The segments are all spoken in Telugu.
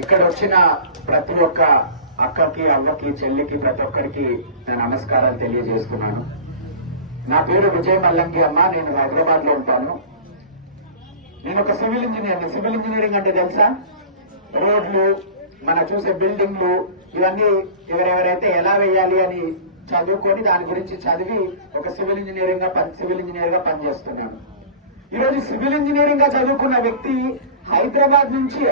ఇక్కడ వచ్చిన ప్రతి ఒక్క అక్కకి, అవ్వకి, చెల్లికి, ప్రతి ఒక్కరికి నేను నమస్కారాలు తెలియజేస్తున్నాను. నా పేరు విజయ మల్లంగి అమ్మ. నేను హైదరాబాద్ లో ఉంటాను. నేను ఒక సివిల్ ఇంజనీర్. సివిల్ ఇంజనీరింగ్ అంటే తెలుసా? రోడ్లు, మన చూసే బిల్డింగ్లు, ఇవన్నీ ఎవరెవరైతే ఎలా వేయాలి అని చదువుకొని దాని గురించి చదివి ఒక సివిల్ ఇంజనీర్ గా పనిచేస్తున్నాను. ఈరోజు సివిల్ ఇంజనీరింగ్ గా చదువుకున్న వ్యక్తి హైదరాబాద్ నుంచి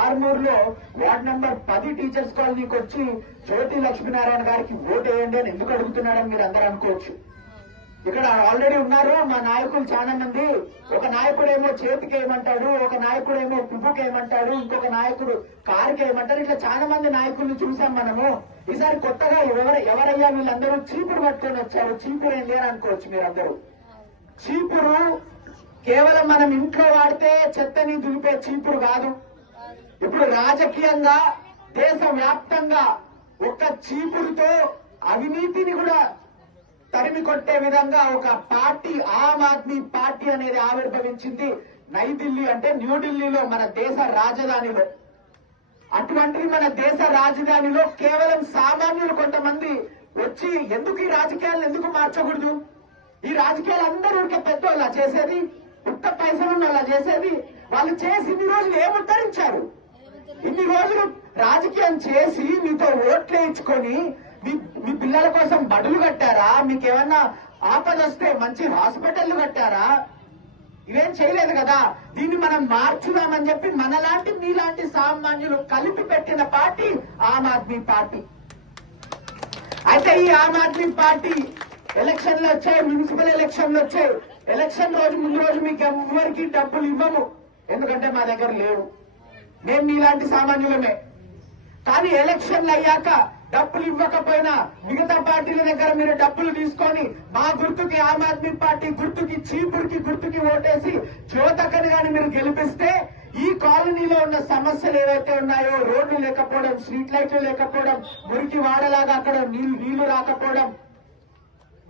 ఆర్మూర్లో వార్డ్ నంబర్ 10 టీచర్స్ కాలనీకి వచ్చి జ్యోతి లక్ష్మీనారాయణ గారికి ఓటు వేయండి అని ఎందుకు అడుగుతున్నాడని మీరు అందరూ అనుకోవచ్చు. ఇక్కడ ఆల్రెడీ ఉన్నారు మా నాయకులు చాలా మంది. ఒక నాయకుడేమో చేతికి ఏమంటాడు, ఒక నాయకుడేమో పువ్వుకి ఏమంటాడు, ఇంకొక నాయకుడు కారుకి ఏమంటారు. ఇట్లా చాలా మంది నాయకుల్ని చూసాం మనము. ఈసారి కొత్తగా ఎవరయ్యా వీళ్ళందరూ చీపురు పట్టుకొని వచ్చారు. చీపురు ఏంటి అని అనుకోవచ్చు మీరందరూ. చీపురు కేవలం మనం ఇంట్లో వాడితే చెత్తని దులిపే చీపురు కాదు. ఇప్పుడు రాజకీయంగా దేశవ్యాప్తంగా ఒక చీపురుతో అవినీతిని కూడా తరిమి కొట్టే విధంగా ఒక పార్టీ, ఆమ్ ఆద్మీ పార్టీ అనేది ఆవిర్భవించింది న్యూఢిల్లీ, అంటే న్యూఢిల్లీలో, మన దేశ రాజధానిలో. అటువంటిది మన దేశ రాజధానిలో కేవలం సామాన్యులు కొంతమంది వచ్చి ఎందుకు ఈ రాజకీయాలను ఎందుకు మార్చకూడదు? ఈ రాజకీయాలు అందరూ ఊరికే పెద్దోళ్ళ చేసేది, పుట్ట పైసలు అలా చేసేది. వాళ్ళు చేసి ఇన్ని రోజులు ఏముద్ధరించారు? ఇన్ని రోజులు రాజకీయం చేసి మీతో ఓట్లు వేయించుకొని మీ పిల్లల కోసం బడులు కట్టారా? మీకేమన్నా ఆపద వస్తే మంచి హాస్పిటళ్లు కట్టారా? ఇవేం చేయలేదు కదా. దీన్ని మనం మార్చుదామని చెప్పి మనలాంటి మీలాంటి సామాన్యులు కలిపి పెట్టిన పార్టీ ఆమ్ ఆద్మీ పార్టీ. అయితే ఈ ఆమ్ ఆద్మీ పార్టీ ఎలక్షన్లు వచ్చాయి, మున్సిపల్ ఎలక్షన్లు వచ్చాయి. ఎలక్షన్ రోజు ముందు రోజు మీకు ఎవరికి డబ్బులు ఇవ్వము, ఎందుకంటే మా దగ్గర లేవు. మేము మీలాంటి సామాన్యులమే. కానీ ఎలక్షన్లు అయ్యాక డబ్బులు ఇవ్వకపోయినా మిగతా పార్టీల దగ్గర మీరు డబ్బులు తీసుకొని మా గుర్తుకి, ఆమ్ ఆద్మీ పార్టీ గుర్తుకి, చీపురుకి గుర్తుకి ఓటేసి జ్యోతకని గాని మీరు గెలిపిస్తే ఈ కాలనీలో ఉన్న సమస్యలు ఏవైతే ఉన్నాయో, రోడ్లు లేకపోవడం, స్ట్రీట్ లైట్లు లేకపోవడం, మురికి వాడలాగా అక్కడ నీళ్లు రాకపోవడం,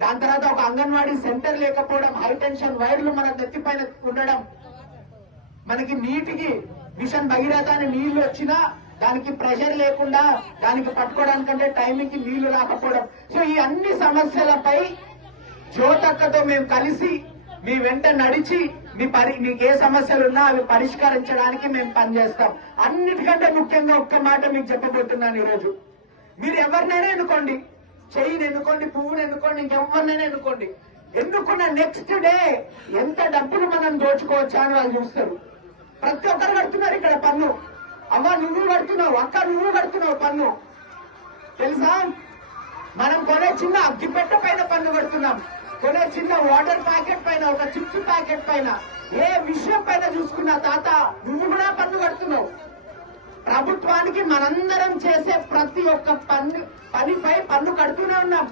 దాని తర్వాత ఒక అంగన్వాడీ సెంటర్ లేకపోవడం, హైటెన్షన్ వైర్లు మన నెత్తిపైన ఉండడం, మనకి నీటికి మిషన్ భగీరథ అని నీళ్లు వచ్చినా దానికి ప్రెషర్ లేకుండా దానికి పట్టుకోవడానికంటే టైంకి నీళ్లు రాకపోవడం. సో ఈ అన్ని సమస్యలపై జ్యోతక్కతో మేము కలిసి మీ వెంట నడిచి మీకు ఏ సమస్యలున్నా అవి పరిష్కరించడానికి మేము పనిచేస్తాం. అన్నిటికంటే ముఖ్యంగా ఒక్క మాట మీకు చెప్పబోతున్నాను ఈరోజు. మీరు ఎవరినైనా ఎన్నుకోండి, చెయ్యిని ఎన్నుకోండి, పువ్వుని ఎన్నుకోండి, ఇంకెవరినైనా ఎన్నుకోండి. ఎన్నుకున్న నెక్స్ట్ డే ఎంత డబ్బులు మనం దోచుకోవచ్చా అని వాళ్ళు చూస్తారు. ప్రతి ఒక్కరు కడుతున్నారు ఇక్కడ పన్ను. అమ్మ నువ్వు కడుతున్నావు, అక్క నువ్వు కడుతున్నావు పన్ను. తెలుసా? మనం కొనే చిన్న అగ్గిపెట్ట పైన పన్ను కడుతున్నాం, కొనే చిన్న వాటర్ ప్యాకెట్ పైన, ఒక చిప్స్ ప్యాకెట్ పైన, ఏ విషయం పైన చూసుకున్నా తాత నువ్వు కూడా పన్ను కడుతున్నావు. ప్రభుత్వానికి మనందరం చేసే ప్రతి ఒక్క పనిపై పన్ను కడుతూనే ఉన్నాం.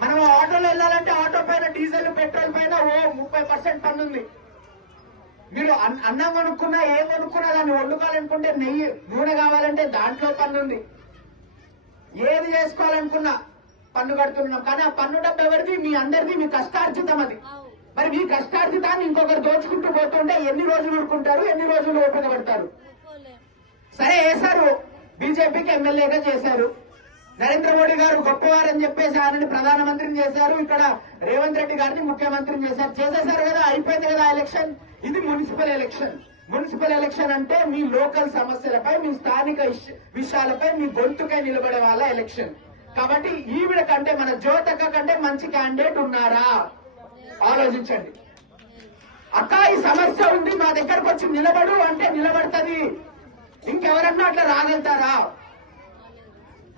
మనం ఆటోలో వెళ్ళాలంటే ఆటో పైన, డీజిల్ పెట్రోల్ పైన 30% పన్ను ఉంది. మీరు అన్నం కొనుక్కున్నా, ఏం కొనుక్కున్నా, దాన్ని వండుకోవాలనుకుంటే నెయ్యి, నూనె కావాలంటే దాంట్లో పన్ను ఉంది. ఏది చేసుకోవాలనుకున్నా పన్ను కడుతున్నాం. కానీ ఆ పన్ను డబ్బు ఎవరిది? మీ అందరిది, మీ కష్టార్జితం అది. మరి మీ కష్టార్జితాన్ని ఇంకొకరు దోచుకుంటూ పోతుంటే ఎన్ని రోజులు ఊరుకుంటారు, ఎన్ని రోజులు ఓపిక పడతారు? సరే వేశారు, బీజేపీకి ఎమ్మెల్యేగా చేశారు. నరేంద్ర మోడీ గారు గొప్పవారని చెప్పేసి ఆయనని ప్రధానమంత్రిని చేశారు. ఇక్కడ రేవంత్ రెడ్డి గారిని ముఖ్యమంత్రిని చేసేశారు కదా, అయిపోయింది కదా ఎలక్షన్. ఇది మున్సిపల్ ఎలక్షన్. మున్సిపల్ ఎలక్షన్ అంటే మీ లోకల్ సమస్యలపై, మీ స్థానిక విషయాలపై మీ గొంతుకై నిలబడే వాళ్ళ ఎలక్షన్. కాబట్టి ఈవిడ కంటే, మన జ్యోతక్క కంటే మంచి క్యాండిడేట్ ఉన్నారా? ఆలోచించండి. అక్క ఈ సమస్య ఉంది, మా దగ్గరకు వచ్చి నిలబడు అంటే నిలబడుతుంది. ఇంకెవరన్నా అట్లా రాగలుగుతారా?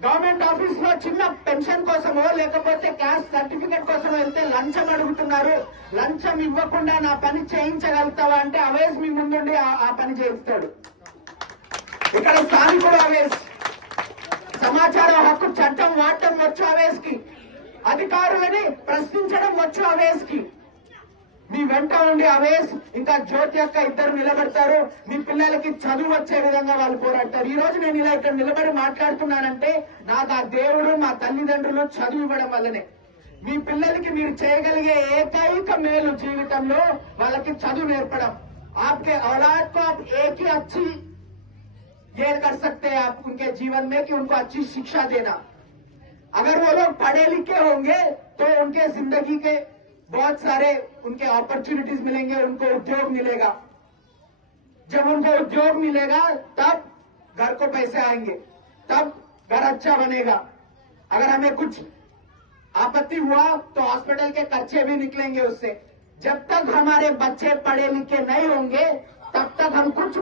గవర్నమెంట్ ఆఫీస్ లో చిన్న పెన్షన్ కోసమో లేకపోతే క్యాస్ట్ సర్టిఫికెట్ కోసమో వెళ్తే లంచం అడుగుతున్నారు. లంచం ఇవ్వకుండా నా పని చేయించగలుగుతావా అంటే అవేస్ మీ ముందుండి ఆ పని చేయిస్తాడు. ఇక్కడ స్థానికుడు అవేస్, సమాచార హక్కు చట్టం వాడటం వచ్చు అవేస్ కి, అధికారులని ప్రశ్నించడం వచ్చు అవేస్ కి. మీ వెంట ఉండి అవేస్ ఇంకా జ్యోతి అక్క ఇద్దరు నిలబడతారు. మీ పిల్లలకి చదువు వచ్చే విధంగా వాళ్ళు పోరాడతారు. ఈ రోజు నేను ఇలా ఇక్కడ నిలబడి మాట్లాడుతున్నానంటే నాకు ఆ దేవుడు, మా తల్లిదండ్రులు చదువు ఇవ్వడం వల్లనే. మీ పిల్లలకి మీరు చేయగలిగే ఏకైక మేలు జీవితంలో వాళ్ళకి చదువు నేర్పడం. आपके औलाद को आप एक ही अच्छी ये कर सकते हैं आप उनके जीवन में कि उनको अच्छी शिक्षा देना। अगर वो लोग पढ़े लिखे होंगे तो उनके जिंदगी के बहुत सारे उनके अपॉर्चुनिटीज मिलेंगे, उनको उद्योग मिलेगा। जब उनको उद्योग मिलेगा तब घर को पैसे आएंगे, तब घर अच्छा बनेगा। अगर हमें कुछ आपत्ति हुआ तो हॉस्पिटल के खर्चे भी निकलेंगे उससे। जब तक हमारे बच्चे पढ़े लिखे नहीं होंगे तब तक हम कुछ